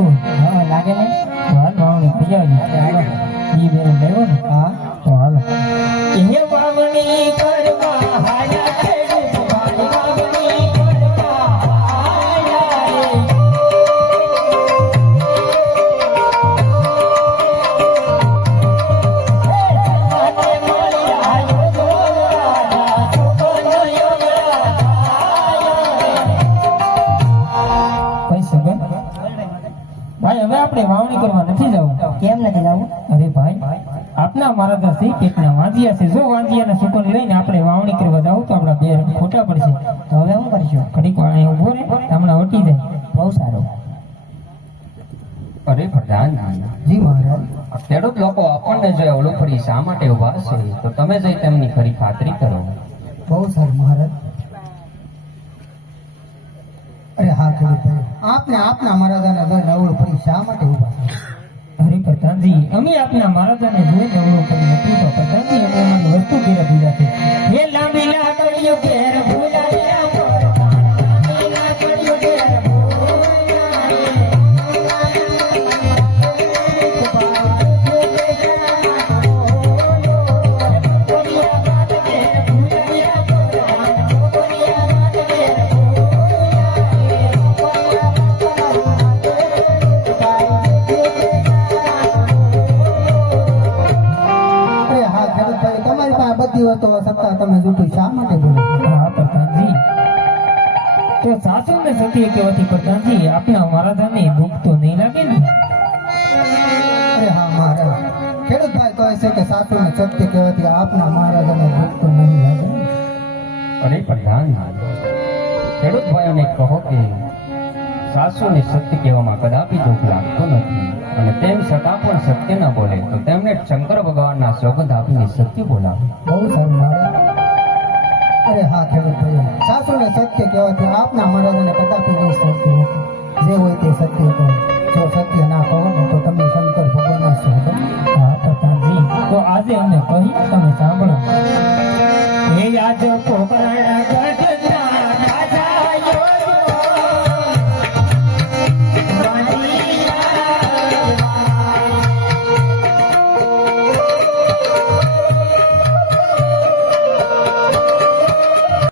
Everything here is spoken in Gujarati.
લાગતું હા લાગે ને હાલ વાવણી થઈ આવી ઈ બેન લેવો ને હા તો હાલો એ વાવણી કરવા હાયા ખેડૂત ભાઈ વાવણી કરવા હાયા રે ભાઈ હવે આપણે વાવણી કરવા નથી જવું કેમ નથી જવું અરે ભાઈ આપના મારા દસી પેટના વાંધિયા છે જો વાંધિયાના સુકન લઈને આપણે વાવણી કરવા જાવ તો આપણા બે ખોટા પડશે તો હવે શું કરીશું ઘડીક વાણી ઉભો રે હમણાં વટી જાય બહુ સારું અરે પ્રધાન જી મહારાજ ખેડૂત લોકો આપણને જો અવળું પડી શા માટે ઉભા છે તો તમે જઈ તેમની ખરી ખાતરી કરો. બહુ સારું મહારાજ અરે હા ખેડૂત આપને આપના મહારાજાને જોઈને અવળું પડી શા માટે ઉભા છે અરે પ્રધાનજી અમે આપના મહારાજાને જોઈને અવળું કરી નથી તો પ્રધાનજી અમે અમારી વસ્તુ ઘેર ભૂલ્યા છે એ લાંબી લાકડીઓ ઘેર ભૂલાયા લાંબી લાકડીઓ ઘેર તો સત્તા તમે જૂઠું શા માટે બોલો હા પ્રધાનજી તો સાસુ ને સત્ય કહેવાથી પ્રધાનજી આપના મહારાજાને દુઃખ તો નહીં લાગે ને અરે હા મહારાજ ખેડૂત ભાઈ કહે છે કે સાસુને સત્ય કહેવાથી આપના મહારાજાને દુઃખ તો નહીં લાગે અરે પ્રધાન ખેડૂત ભાઈઓને કહો કે સાસુને સત્ય કહેવામાં કદાપી દુઃખ લાગતું નથી અને તેમ છતાં પણ સત્ય ન બોલે તો તેમને શંકર ભગવાનના સોગંદ આપીને સત્ય બોલાવે. બહુ સારું મહારાજ અરે હા ખેડૂત ભાઈ સાસુને સત્ય કહેવાથી આપના મહારાજાને કદાપી નહીં સત્ય નથી જે હોય તે સત્ય કહો જો સત્ય ના કહો ને તો તમે શંકર ભગવાનના સોગંદ હા પ્રધાનજી તો આજે અમે કહી તમે સાંભળો એ આજ પોકરણ